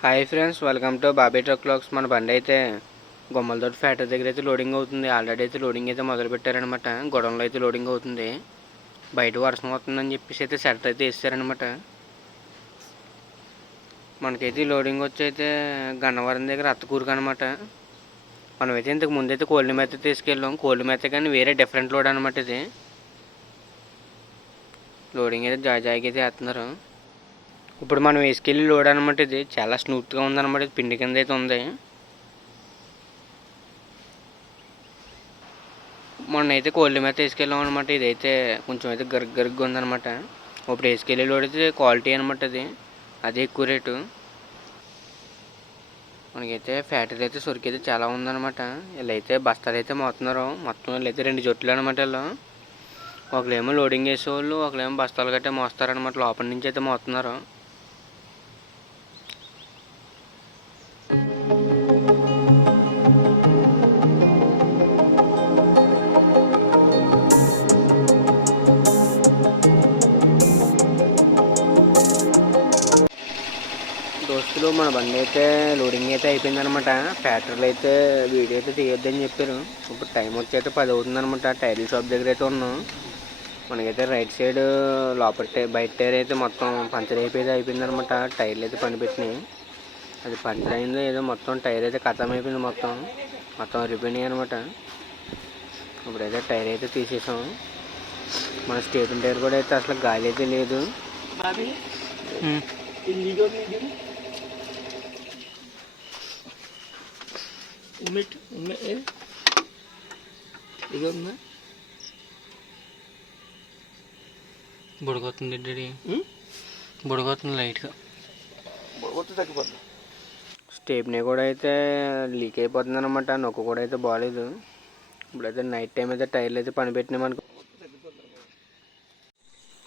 Hi friends welcome to Bobby truck vlogs మన బండి అయితే గుమ్మలతోటి ఫ్యాక్టరీ దగ్గర అయితే లోడింగ్ అవుతుంది. ఆల్రెడీ అయితే లోడింగ్ అయితే మొదలు పెట్టారనమాట గొడవలో అయితే లోడింగ్ అవుతుంది. బయట వర్షం వస్తుందని చెప్పేసి అయితే సెట్ అయితే వేస్తారనమాట మనకైతే లోడింగ్ వచ్చి అయితే గన్నవరం దగ్గర అత్తకూరుకు అనమాట మనమైతే ఇంతకు ముందు అయితే కోల్డ్ మేత తీసుకెళ్ళాం. కోల్డ్ మేత కానీ వేరే డిఫరెంట్ లోడ్ అనమాట ఇది. లోడింగ్ అయితే జాయ్ జాయికి అయితే వేస్తున్నారు. ఇప్పుడు మనం వేసుకెళ్ళి లోడ్ అనమాట ఇది. చాలా స్మూత్గా ఉందన్నమాట ఇది. పిండి కింద అయితే ఉంది. మొన్న అయితే కోళ్ళ మీద వేసుకెళ్ళాం అనమాట. ఇదైతే కొంచెం అయితే గరుగ్ గరుగ్గా ఉందన్నమాట ఇప్పుడు వేసుకెళ్ళి లోడ్ అయితే క్వాలిటీ అనమాట అది అదే ఎక్కువ రేటు. మనకైతే ఫ్యాక్టరీ అయితే సొరికి అయితే చాలా ఉందన్నమాట వీళ్ళు అయితే బస్తాలు అయితే మోతున్నారు. మొత్తం వీళ్ళు అయితే రెండు జొట్లు అనమాట వీళ్ళు. ఒకళ్ళేమో లోడింగ్ వేసేవాళ్ళు ఒకళ్ళేమో బస్తాలు గట్టే మోస్తారనమాట. లోపల నుంచి అయితే మోస్తున్నారు దోస్తులు మన బండి అయితే లోడింగ్ అయితే అయిపోయిందనమాట ఫ్యాక్టరీలో అయితే వీడియో అయితే తీయొద్దని చెప్పారు. ఇప్పుడు టైం వచ్చి అయితే పది అవుతుందనమాట టైర్ల షాప్ దగ్గర అయితే ఉన్నాం. మనకైతే రైట్ సైడ్ లోపల టై- బయట టైర్ అయితే మొత్తం పంచర్ అయిపోయింది అయిపోయిందనమాట టైర్లు అయితే పనిపెట్టినాయి. అది పంచర్ అయిందో ఏదో మొత్తం టైర్ అయితే ఖతం అయిపోయింది మొత్తం. మొత్తం రిపేర్ అనమాట ఇప్పుడైతే టైర్ అయితే తీసేసాం. మన స్టేషన్ టైర్ కూడా అయితే అసలు గాలి అయితే లేదు. ఉమ్మిట్ ఉమ్మి ఇది ఉందా బుడగొస్తుంది డాడీ బుడగొస్తుంది లైట్గా ఒత్తు తగ్గిపోతుంది స్టేప్నీ కూడా అయితే లీక్ అయిపోతుంది అనమాట నొక్కు కూడా అయితే బాగాలేదు ఇప్పుడైతే నైట్ టైం అయితే టైర్లు అయితే పని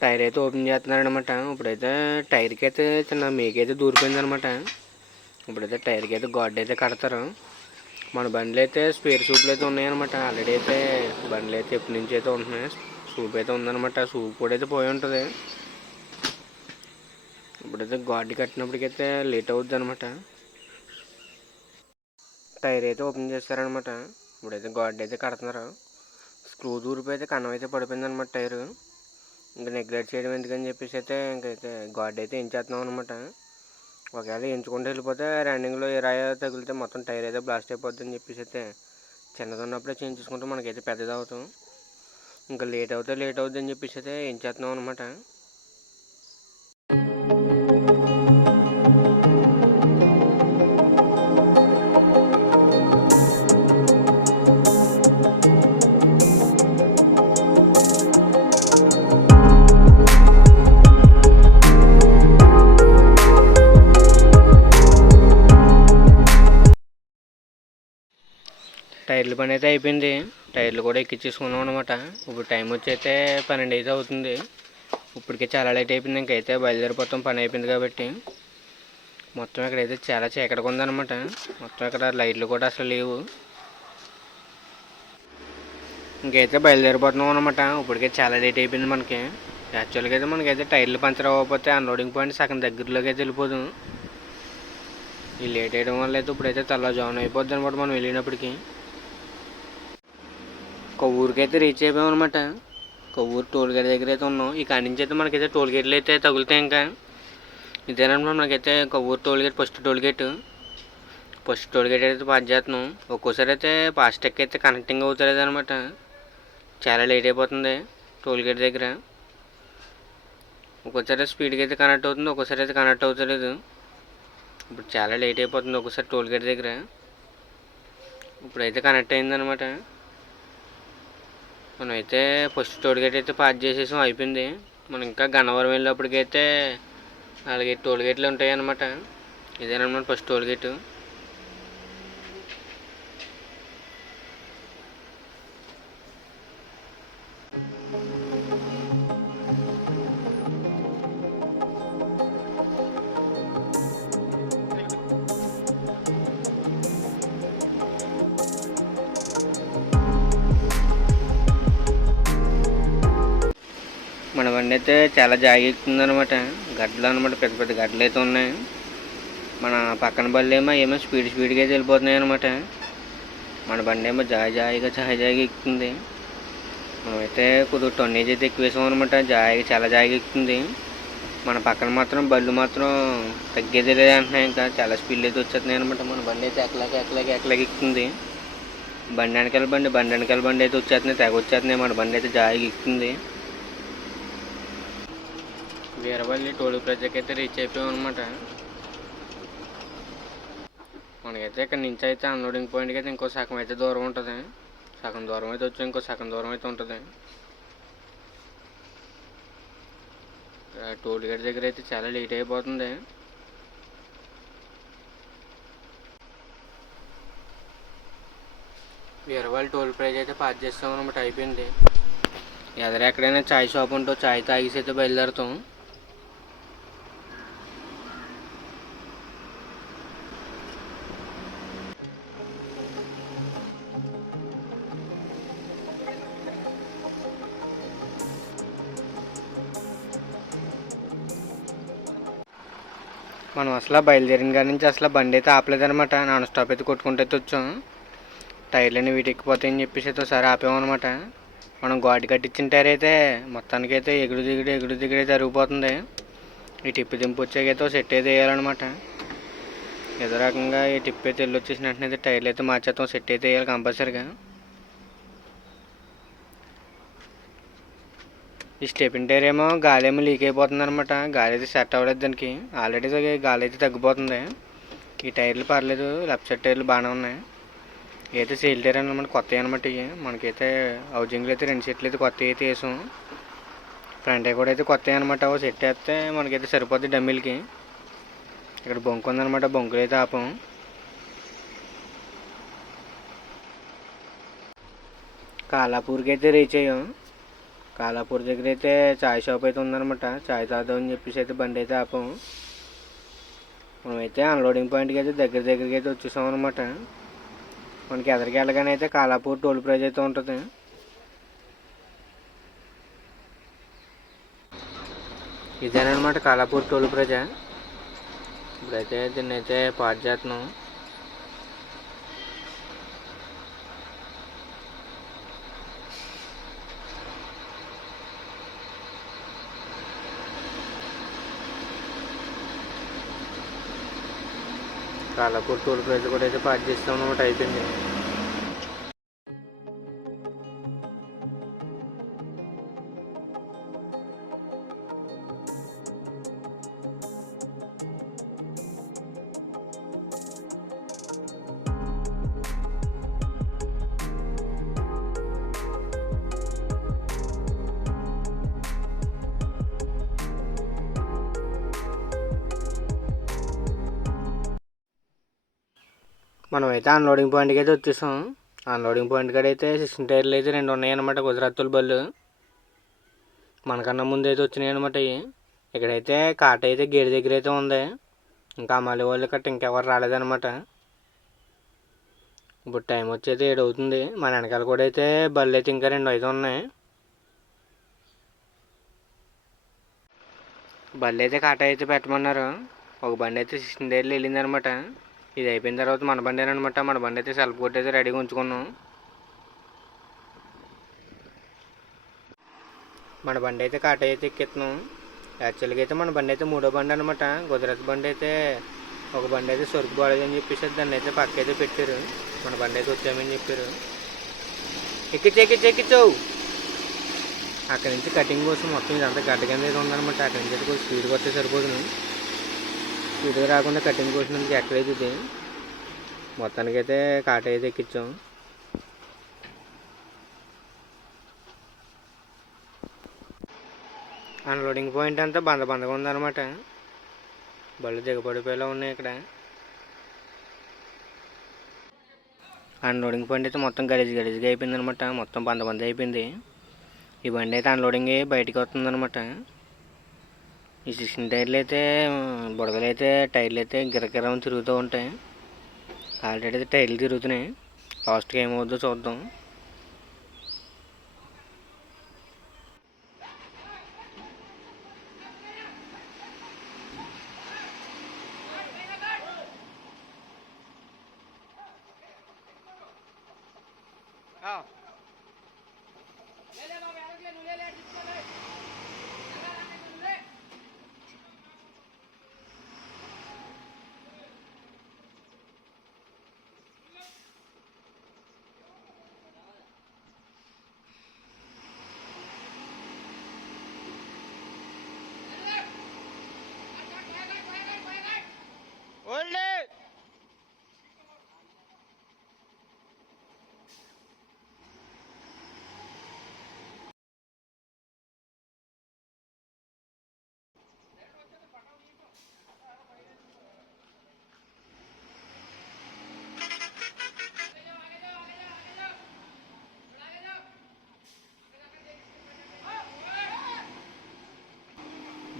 టైర్ అయితే ఓపెన్ చేస్తున్నారు అనమాట ఇప్పుడైతే టైర్కి అయితే చిన్న మీకైతే దూరిపోయింది అనమాట ఇప్పుడైతే టైర్కి అయితే గాడ్ అయితే కడతారు మన బండ్లు అయితే స్పేర్ సూప్లు అయితే ఉన్నాయన్నమాట. ఆల్రెడీ అయితే బండ్లు అయితే ఎప్పటి నుంచి అయితే ఉంటున్నాయి సూప్ అయితే ఉందన్నమాట. సూప్ కూడా అయితే పోయి ఉంటుంది. ఇప్పుడైతే గాడ్ కట్టినప్పటికైతే లేట్ అవుద్ది అనమాట టైర్ అయితే ఓపెన్ చేస్తారనమాట ఇప్పుడైతే గాడ్ అయితే కడుతున్నారు. స్క్రూ దూరిపి అయితే కన్నం అయితే పడిపోయింది అనమాట టైరు. ఇంకా నెగ్లెక్ట్ చేయడం ఎందుకని చెప్పేసి అయితే ఇంకైతే గాడ్ అయితే ఎంచేస్తున్నాం అనమాట ఒకవేళ ఎంచుకుంటూ వెళ్ళిపోతే రన్నింగ్లో ఏ రాయ తగిలితే మొత్తం టైర్ అయితే బ్లాస్ట్ అయిపోద్ది అని చెప్పేసి అయితే చిన్నది ఉన్నప్పుడే చేయించుకుంటే మనకైతే పెద్దది అవుతాం ఇంకా లేట్ అవుతే లేట్ అవుద్ది అని చెప్పేసి అయితే ఎంచేస్తున్నాం అనమాట టైర్ల పని అయితే అయిపోయింది. టైర్లు కూడా ఎక్కించేసుకున్నాం అనమాట ఇప్పుడు టైం వచ్చి అయితే పన్నెండు అయితే అవుతుంది. ఇప్పటికే చాలా లేట్ అయిపోయింది. ఇంకైతే బయలుదేరిపోతాం. పని అయిపోయింది కాబట్టి. మొత్తం ఇక్కడైతే చాలా చీకటిగా ఉందన్నమాట మొత్తం ఇక్కడ లైట్లు కూడా అసలు లేవు. ఇంకైతే బయలుదేరిపోతున్నాం అనమాట ఇప్పటికే చాలా లేట్ అయిపోయింది మనకి. యాక్చువల్గా అయితే మనకైతే టైర్లు పంచర్ అవ్వకపోతే అన్లోడింగ్ పాయింట్ సగం దగ్గరలోకి అయితే వెళ్ళిపోదాం. ఈ లేట్ అయ్యడం వల్ల అయితే ఇప్పుడైతే తెల్లజామున అయిపోద్ది అనమాట మనం వెళ్ళినప్పటికీ. ఒక ఊరికైతే రీచ్ అయిపోయాం అనమాట ఒక ఊరు టోల్ గేట్ దగ్గర అయితే ఉన్నాం. ఈ కాడి నుంచి అయితే మనకైతే టోల్ గేట్లు అయితే తగులుతాయి ఇంకా. ఇదేనమాట మనకైతే ఒక ఊరు toll gate first toll gate first toll gate అయితే పాస్ చేస్తున్నాం. ఒక్కోసారి అయితే ఫాస్టాగ్ అయితే కనెక్టింగ్ అవుతలేదు అనమాట చాలా లేట్ అయిపోతుంది టోల్ గేట్ దగ్గర. ఒక్కోసారి స్పీడ్గా అయితే కనెక్ట్ అవుతుంది ఒక్కోసారి అయితే కనెక్ట్ అవుతలేదు. ఇప్పుడు చాలా లేట్ అయిపోతుంది ఒకసారి టోల్ గేట్ దగ్గర. ఇప్పుడైతే కనెక్ట్ అయిందనమాట మనమైతే ఫస్ట్ టోల్ గేట్ అయితే పాస్ చేసేసాం అయిపోయింది. మనం ఇంకా గన్నవరం వెళ్ళేప్పటికైతే నాలుగైదు టోల్ గేట్లు ఉంటాయి అనమాట ఇదేనమాట ఫస్ట్ టోల్ గేటు. మన బండి అయితే చాలా జాగి ఎక్కుతుంది అనమాట గడ్డలు అనమాట పెద్ద పెద్ద గడ్డలు అయితే ఉన్నాయి. మన పక్కన బళ్ళు ఏమో ఏమో స్పీడ్ స్పీడ్గా అయితే వెళ్ళిపోతున్నాయి అనమాట మన బండి ఏమో జాయి జాయిగా జాయి జాయిగా ఎక్కుతుంది మనమైతే కొద్దిగా టన్నేజ్ అయితే ఎక్కువేసాం అనమాట జాయిగా చాలా జాయిగా ఎక్కుతుంది మన పక్కన మాత్రం బళ్ళు మాత్రం తగ్గేది లేదు అంటున్నాయి ఇంకా. చాలా స్పీడ్ అయితే వచ్చేస్తున్నాయి అనమాట మన బండి అయితే ఎక్కలాగా ఎక్కలాగా ఎక్కలాగా ఎక్కుతుంది బండి వెనకాల బండి బండి వెనకాల బండి అయితే వచ్చేస్తున్నాయి తెగ వచ్చేస్తున్నాయి. మన బండి అయితే జాయిగా ఎక్కుతుంది వీరవల్లి టోల్ ప్రజకైతే అయితే రీచ్ అయిపోయాం అనమాట మనకైతే ఇక్కడ నుంచి అయితే అన్లోడింగ్ పాయింట్కి అయితే ఇంకో సగం అయితే దూరం ఉంటుంది. సగం దూరం అయితే వచ్చి ఇంకో సగం దూరం అయితే ఉంటుంది. టోల్ గేట్ దగ్గర అయితే చాలా లేట్ అయిపోతుంది. వీరవాళ్ళు టోల్ ప్రైజ్ అయితే పాస్ చేస్తాం అనమాట అయిపోయింది. ఎదర ఎక్కడైనా చాయ్ షాప్ ఉంటో చాయ్ తాగేసి అయితే బయలుదేరుతాం. మనం అసలు బయలుదేరిన కాడి నుంచి అసలు బండి అయితే ఆపలేదనమాట నాన్ స్టాప్ అయితే కొట్టుకుంటూ అయితే వచ్చాం. టైర్లు వీటి ఎక్కిపోతాయని చెప్పేసి అయితే ఒకసారి ఆపామన్నమాట మనం గాడి కట్టించిన టైర్ అయితే మొత్తానికి అయితే ఎగుడు దిగుడు ఎగుడు దిగుడు అయితే అరిగిపోతుంది. ఈ టిప్పు దింపు వచ్చాకైతే సెట్ అయితే వేయాలన్నమాట. ఏదో రకంగా ఈ టిప్ అయితే వెళ్ళి వచ్చేసిన వెంటనే టైర్లు అయితే మార్చేస్తాం సెట్ అయితే వేయాలి కంపల్సరీగా. ఈ స్టెపిన్ టైర్ ఏమో గాలి ఏమో లీక్ అయిపోతుంది అనమాట గాలి అయితే సెట్ అవ్వలేదు దానికి. ఆల్రెడీ గాలి అయితే తగ్గిపోతుంది. ఈ టైర్లు పర్లేదు లెఫ్ట్ సైడ్ టైర్లు బాగానే ఉన్నాయి. అయితే సేల్ టైర్ అనమాట కొత్తవి అనమాట ఇవి. మనకైతే హౌజింగ్లు అయితే రెండు సెట్లు అయితే కొత్తవి అయితే వేసాం. ఫ్రంట్ కూడా అయితే కొత్తవి అనమాట ఓ సెట్ వేస్తే మనకైతే సరిపోద్ది డమ్మీలకి ఇక్కడ బొంకు ఉందన్నమాట బొంకులు అయితే ఆపం. కాలాపూర్కి అయితే రీచ్ అయ్యాం. కాలాపూర్ దగ్గర అయితే చాయ్ షాప్ అయితే ఉందన్నమాట. చాయ్ తాగుదామని చెప్పేసి అయితే బండి అయితే ఆపాం మనమైతే అన్లోడింగ్ పాయింట్కి అయితే దగ్గర దగ్గరికి అయితే వచ్చేసాం అనమాట మనకి ఎదరికి వెళ్ళగానే అయితే కాలాపూర్ టోల్ ప్రైజ్ అయితే ఉంటుంది. ఇదేనమాట కాలాపూర్ టోల్ ప్రైజా ఇప్పుడైతే దీన్ని అయితే పాటు చేస్తున్నాం. కాలాపూర్ టోల్ ప్రైజ్ కూడా అయితే పాటు చేస్తాం అనమాట అయిపోయింది. మనం అయితే అన్లోడింగ్ పాయింట్కి అయితే వచ్చేసాం. అన్లోడింగ్ పాయింట్ కాడ అయితే సిక్స్టీన్ టైర్లు అయితే రెండు ఉన్నాయి అనమాట బళ్ళు. మనకన్నా ముందు అయితే వచ్చినాయి అనమాట ఇవి ఇక్కడైతే కాట అయితే గేట్ దగ్గర అయితే ఉంది. ఇంకా అమ్మాలి వాళ్ళు కట్ట ఇంకెవరు రాలేదనమాట ఇప్పుడు టైం వచ్చేది ఏడు అవుతుంది మన వెనకాల కూడా అయితే బళ్ళు అయితే ఇంకా రెండు అయితే ఉన్నాయి. బళ్ళు అయితే కాట అయితే పెట్టమన్నారు. ఒక బండి అయితే సిక్స్టీన్ వెళ్ళింది వెళ్ళిందనమాట ఇది అయిపోయిన తర్వాత మన బండి అనమాట మన బండి అయితే సెల్ఫ్ కొట్టి అయితే రెడీగా ఉంచుకున్నాం. మన బండి అయితే కాట అయితే ఎక్కిస్తున్నాం యాక్చువల్గా అయితే మన బండి అయితే మూడో బండి అనమాట గుజరాత్ బండి అయితే ఒక బండి అయితే సొరుకు బాడదు అని చెప్పేసి దాన్ని అయితే పక్క అయితే పెట్టారు. మన బండి అయితే వచ్చామని చెప్పారు. ఎక్కిచ్చు ఎక్కిచ్చు ఎక్కిచ్చావు అక్కడి నుంచి కటింగ్ కోసం మొత్తం ఇదంతా గడ్డ కింద ఉందనమాట అక్కడి నుంచి అయితే కొంచెం స్పీడ్గా వస్తే సరిపోతుంది స్పీడ్గా రాకుండా కటింగ్ కోసినందుకు ఎక్కలేదు ఇది మొత్తానికైతే కాట అయితే ఎక్కించాం అన్లోడింగ్ పాయింట్ అంతా బంద బందగా ఉందన్నమాట. బళ్ళు దిగబడిపోయేలా ఉన్నాయి ఇక్కడ. అన్లోడింగ్ పాయింట్ అయితే మొత్తం గలీజ్ గలీజ్గా అయిపోయింది అనమాట మొత్తం బంద బంద అయిపోయింది. ఈ బండి అయితే అన్లోడింగ్ అయ్యి బయటికి వస్తుందన్నమాట. ఈ సిక్స్టీన్ టైర్లు అయితే బుడగలు అయితే టైర్లు అయితే గిరగిరం తిరుగుతూ ఉంటాయి. ఆల్రెడీ అయితే టైర్లు తిరుగుతున్నాయి. లాస్ట్కి ఏమవుద్దో చూద్దాం.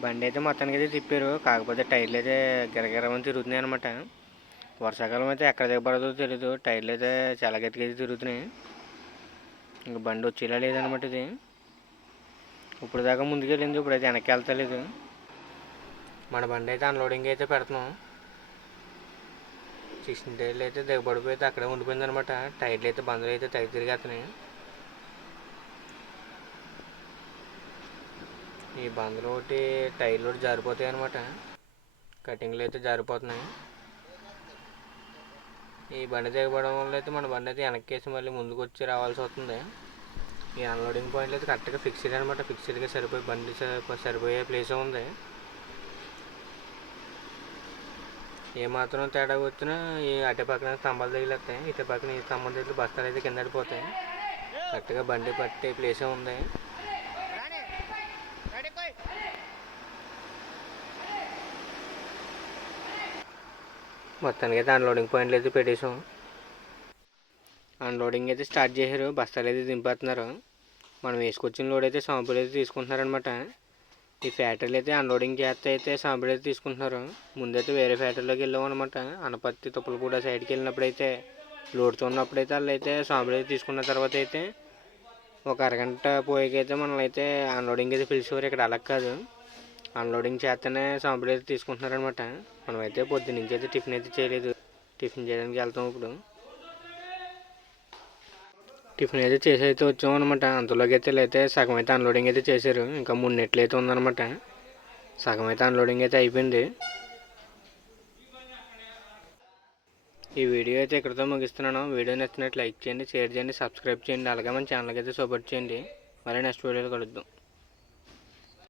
బండి అయితే మొత్తానికి అయితే తిప్పారు. కాకపోతే టైర్లు అయితే గిరగిరమని తిరుగుతున్నాయి అనమాట వర్షాకాలం అయితే ఎక్కడ దిగబడదో తెలియదు టైర్లు అయితే చాలా గట్టిగా అయితే తిరుగుతున్నాయి. ఇంక బండి వచ్చేలా లేదనమాట ఇది. ఇప్పుడు దాకా ముందుకెళ్ళింది. ఇప్పుడైతే వెనక్కి వెళ్తలేదు. మన బండి అయితే అన్లోడింగ్ అయితే పెడుతున్నాం. సిక్స్టీన్ టైర్లు అయితే దిగబడిపోయితే అక్కడే ఉండిపోయింది అనమాట టైర్లు అయితే బందులు అయితే తెగ తిరిగేస్తున్నాయి ఈ బందులు ఒకటి టైర్లు ఒకటి జారిపోతాయి అనమాట కటింగ్లు అయితే జారిపోతున్నాయి. ఈ బండి దిగబడడం వల్ల అయితే మన బండి అయితే వెనక్కేసి మళ్ళీ ముందుకు వచ్చి రావాల్సి వస్తుంది. ఈ అన్లోడింగ్ పాయింట్లు అయితే కరెక్ట్గా ఫిక్స్డ్ అనమాట ఫిక్స్డ్గా సరిపోయి బండి సరి- సరిపోయే ప్లేస్ ఉంది. ఏమాత్రం తేడా వచ్చినా ఈ అటు పక్కన స్తంభాలు తగిలేస్తాయి. ఇటు పక్కన ఈ స్తంభం దగ్గర బస్తాలు అయితే కింద పడిపోతాయి. కరెక్ట్గా బండి పట్టే ప్లేసే ఉంది. మొత్తానికి అయితే అన్లోడింగ్ పాయింట్లు అయితే పెట్టేసాం అన్లోడింగ్ అయితే స్టార్ట్ చేశారు. బస్తాలు అయితే దింపేస్తున్నారు. మనం వేసుకొచ్చిన లోడ్ అయితే సాంపుల్ అయితే తీసుకుంటున్నారనమాట ఈ ఫ్యాక్టరీలు అయితే అన్లోడింగ్ చేస్తే అయితే సాంపుల్ అయితే తీసుకుంటున్నారు. ముందైతే వేరే ఫ్యాక్టరీలోకి వెళ్ళాం అనమాట అనపత్తి కూడా సైడ్కి వెళ్ళినప్పుడు అయితే లోడ్తో ఉన్నప్పుడు అయితే వాళ్ళు అయితే సాంపుల్ అయితే తీసుకున్న తర్వాత అయితే ఒక అరగంట పోయేకైతే మనల్ని అయితే అన్లోడింగ్ అయితే పిలిచేవారు. ఇక్కడ అలా కాదు. అన్లోడింగ్ చేస్తేనే సాంపుల్ అయితే తీసుకుంటున్నారనమాట మనమైతే పొద్దున్న నుంచి అయితే టిఫిన్ అయితే చేయలేదు. టిఫిన్ చేయడానికి వెళ్తాం ఇప్పుడు. టిఫిన్ అయితే చేసి అయితే వచ్చాం అనమాట అంతలోకి అయితే అయితే సగం అయితే అన్లోడింగ్ అయితే చేశారు. ఇంకా మూడు నెట్లు అయితే ఉందన్నమాట. సగం అయితే అన్లోడింగ్ అయితే అయిపోయింది. ఈ వీడియో అయితే ఇక్కడితో ముగిస్తున్నాను. వీడియో నచ్చినట్లు లైక్ చేయండి షేర్ చేయండి సబ్స్క్రైబ్ చేయండి. అలాగే మన ఛానల్కి అయితే సపోర్ట్ చేయండి. మళ్ళీ నెక్స్ట్ వీడియోలో కలుద్దాం.